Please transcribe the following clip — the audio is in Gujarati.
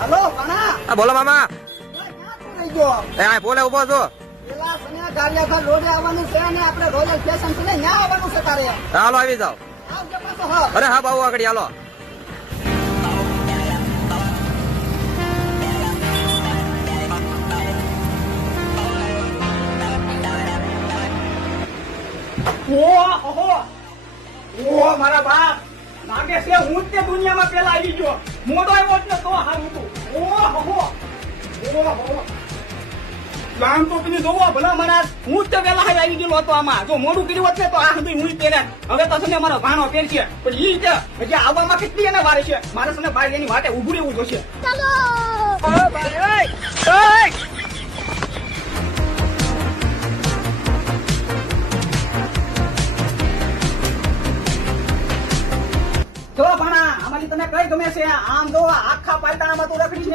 હલો ભણા હા બોલો મામા. થઈ ગયો એ બોલે ઉભો છો. પેલા સન્યા ગાડિયા રોડે આવવાનું છે અને આપણે રોયલ સ્ટેશન છે ને ત્યાં આવવાનું છે તારે હાલો આવી જાઓ. આવજો પાછો હા અરે હા બાબુ આગળ હાલો. ઓહો મારા બાપ લાગે છે હું જ તે દુનિયામાં પેલા આવી ગયો મોટો આવ્યો એટલે તો હારું હતું ઓહો ગામ તો તમે જોવો ભલા મારા હું જ તે પેલા આવી ગયેલો હતો આમાં જો મોડું કર્યું હોત ને તો આ સુધી હું જ તેને હવે તો છે ને મારો ભાણો પહેર છે પણ ઈ રીતે હજી આવવામાં કેટલી એને વારે છે મારે છે ને બહાર એની વાટે ઊભું રહેવું જોશે જો ભણા અમારી તને કઈ ગમે છે આમ જો આખા પાલતાણામાં તું રખડી છે